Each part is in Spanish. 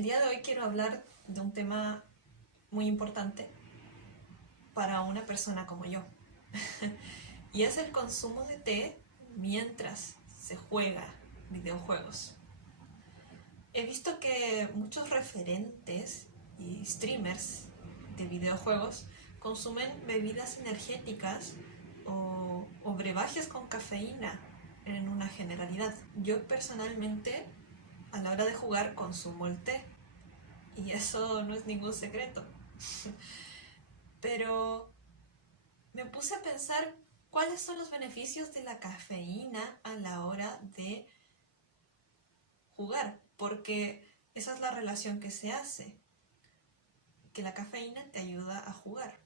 El día de hoy quiero hablar de un tema muy importante para una persona como yo. Y es el consumo de té mientras se juega videojuegos. He visto que muchos referentes y streamers de videojuegos consumen bebidas energéticas o brebajes con cafeína en una generalidad. Yo personalmente a la hora de jugar consumo el té y eso no es ningún secreto. Pero me puse a pensar cuáles son los beneficios de la cafeína a la hora de jugar, porque esa es la relación que se hace, que la cafeína te ayuda a jugar.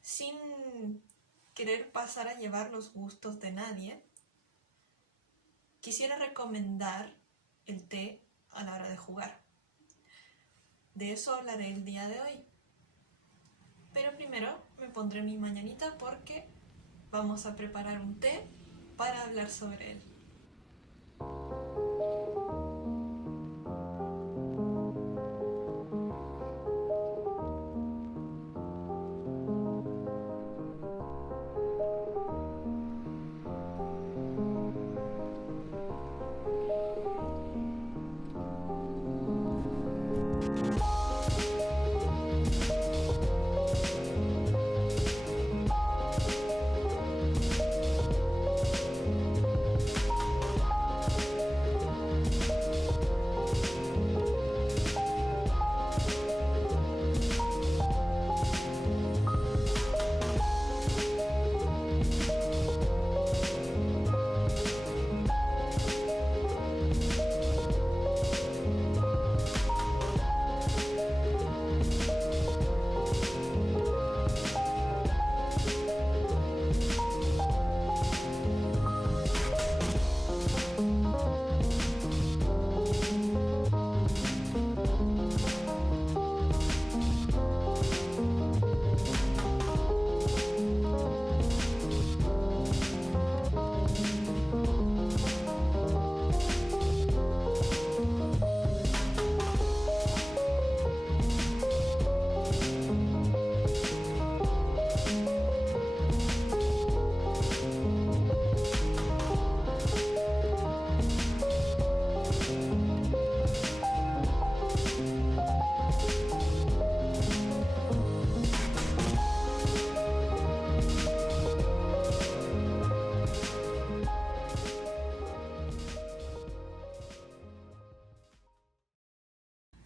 Sin querer pasar a llevar los gustos de nadie, quisiera recomendar el té a la hora de jugar. De eso hablaré el día de hoy. Pero primero me pondré mi mañanita porque vamos a preparar un té para hablar sobre él.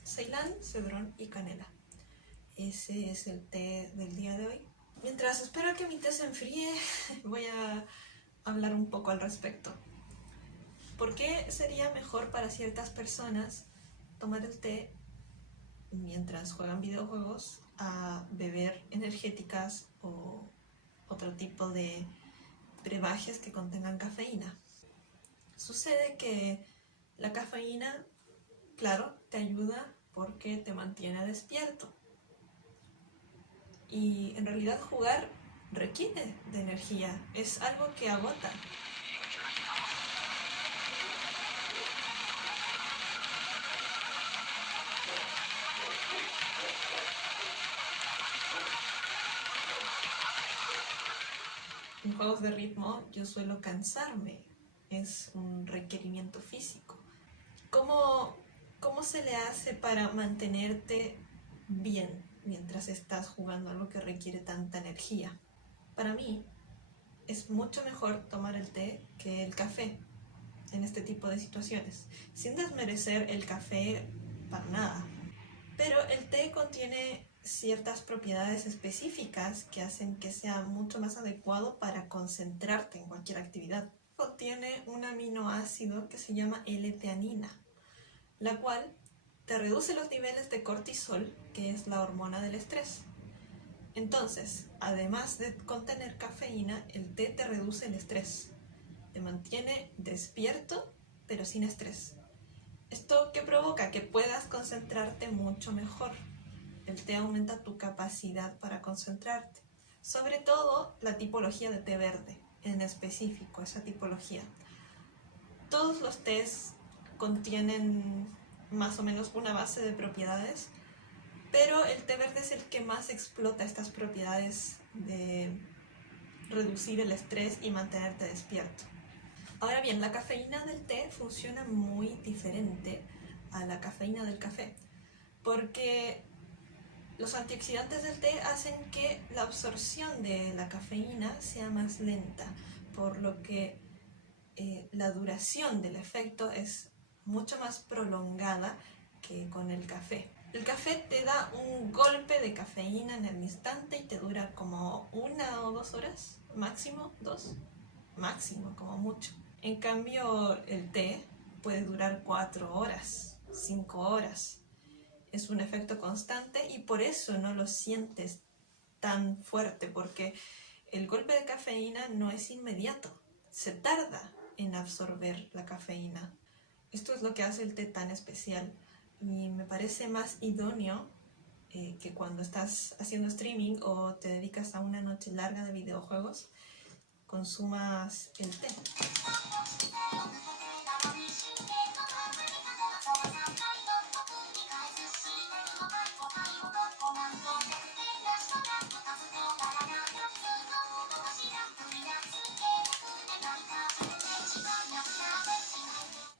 Ceilán, cedrón y canela. Ese es el té del día de hoy. Mientras espero a que mi té se enfríe, voy a hablar un poco al respecto. ¿Por qué sería mejor para ciertas personas tomar el té mientras juegan videojuegos a beber energéticas o otro tipo de brebajes que contengan cafeína? Sucede que la cafeína, claro, te ayuda porque te mantiene despierto. Y en realidad jugar requiere de energía, es algo que agota. En juegos de ritmo yo suelo cansarme, es un requerimiento físico. ¿Cómo se le hace para mantenerte bien mientras estás jugando algo que requiere tanta energía? Para mí es mucho mejor tomar el té que el café en este tipo de situaciones, sin desmerecer el café para nada. Pero el té contiene ciertas propiedades específicas que hacen que sea mucho más adecuado para concentrarte en cualquier actividad. Contiene un aminoácido que se llama L-teanina, la cual te reduce los niveles de cortisol, que es la hormona del estrés. Entonces, además de contener cafeína, el té te reduce el estrés. Te mantiene despierto, pero sin estrés. ¿Esto qué provoca? Que puedas concentrarte mucho mejor. El té aumenta tu capacidad para concentrarte. Sobre todo la tipología de té verde, en específico, esa tipología. Todos los tés contienen más o menos una base de propiedades, pero el té verde es el que más explota estas propiedades de reducir el estrés y mantenerte despierto. Ahora bien, la cafeína del té funciona muy diferente a la cafeína del café, porque los antioxidantes del té hacen que la absorción de la cafeína sea más lenta, por lo que la duración del efecto es mucho más prolongada que con el café. El café te da un golpe de cafeína en el instante y te dura como 1 o 2 horas, máximo 2, máximo como mucho. En cambio, el té puede durar 4 horas, 5 horas. Es un efecto constante y por eso no lo sientes tan fuerte, porque el golpe de cafeína no es inmediato, se tarda en absorber la cafeína. Esto es lo que hace el té tan especial y me parece más idóneo que cuando estás haciendo streaming o te dedicas a una noche larga de videojuegos, consumas el té.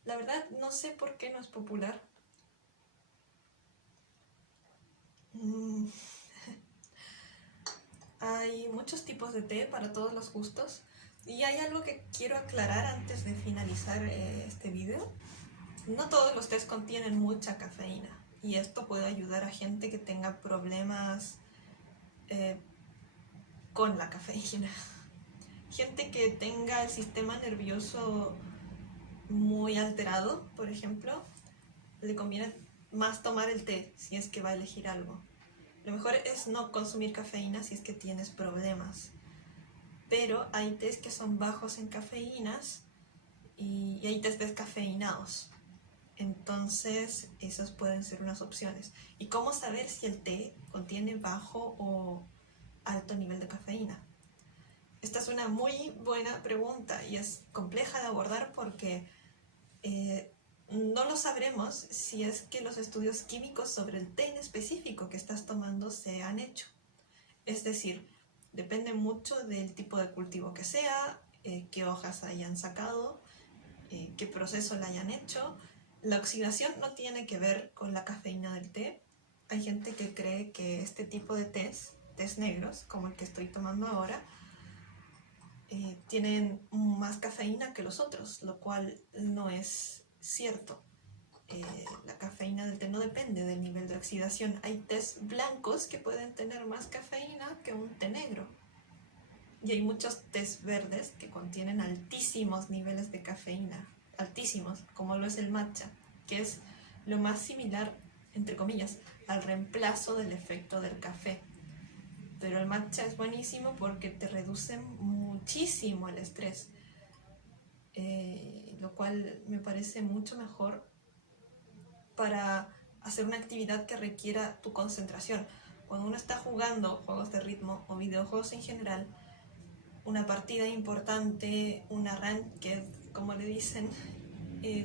La verdad, no sé por qué no es popular. Hay muchos tipos de té para todos los gustos. Y hay algo que quiero aclarar antes de finalizar este video. No todos los tés contienen mucha cafeína. Y esto puede ayudar a gente que tenga problemas con la cafeína. Gente que tenga el sistema nervioso muy alterado, por ejemplo, le conviene más tomar el té si es que va a elegir algo. Lo mejor es no consumir cafeína si es que tienes problemas. Pero hay tés que son bajos en cafeínas y hay tés descafeinados. Entonces, esas pueden ser unas opciones. ¿Y cómo saber si el té contiene bajo o alto nivel de cafeína? Esta es una muy buena pregunta y es compleja de abordar porque no lo sabremos si es que los estudios químicos sobre el té en específico que estás tomando se han hecho. Es decir, depende mucho del tipo de cultivo que sea, qué hojas hayan sacado, qué proceso la hayan hecho. La oxidación no tiene que ver con la cafeína del té. Hay gente que cree que este tipo de tés negros, como el que estoy tomando ahora, tienen más cafeína que los otros, lo cual no es cierto. La cafeína del té no depende del nivel de oxidación. Hay tés blancos que pueden tener más cafeína que un té negro. Y hay muchos tés verdes que contienen altísimos niveles de cafeína, altísimos, como lo es el matcha, que es lo más similar, entre comillas, al reemplazo del efecto del café. Pero el matcha es buenísimo porque te reduce muchísimo el estrés, lo cual me parece mucho mejor para hacer una actividad que requiera tu concentración. Cuando uno está jugando juegos de ritmo o videojuegos en general, una partida importante, una ranked, como le dicen,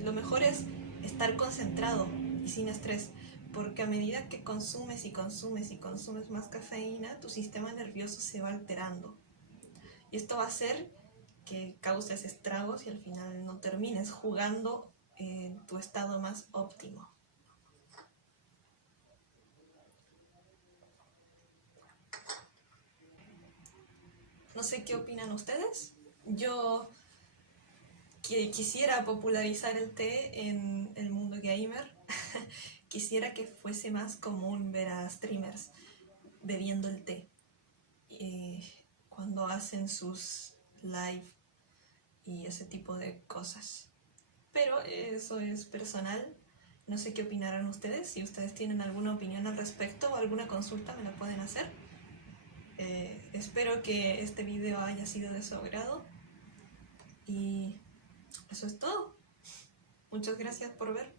lo mejor es estar concentrado y sin estrés, porque a medida que consumes y consumes y consumes más cafeína, tu sistema nervioso se va alterando. Y esto va a hacer que causes estragos y al final no termines jugando en tu estado más óptimo. No sé qué opinan ustedes. Yo quisiera popularizar el té en el mundo gamer. Quisiera que fuese más común ver a streamers bebiendo el té cuando hacen sus live y ese tipo de cosas. Pero eso es personal. No sé qué opinarán ustedes. Si ustedes tienen alguna opinión al respecto o alguna consulta, me la pueden hacer. Espero que este video haya sido de su agrado. Y eso es todo. Muchas gracias por ver.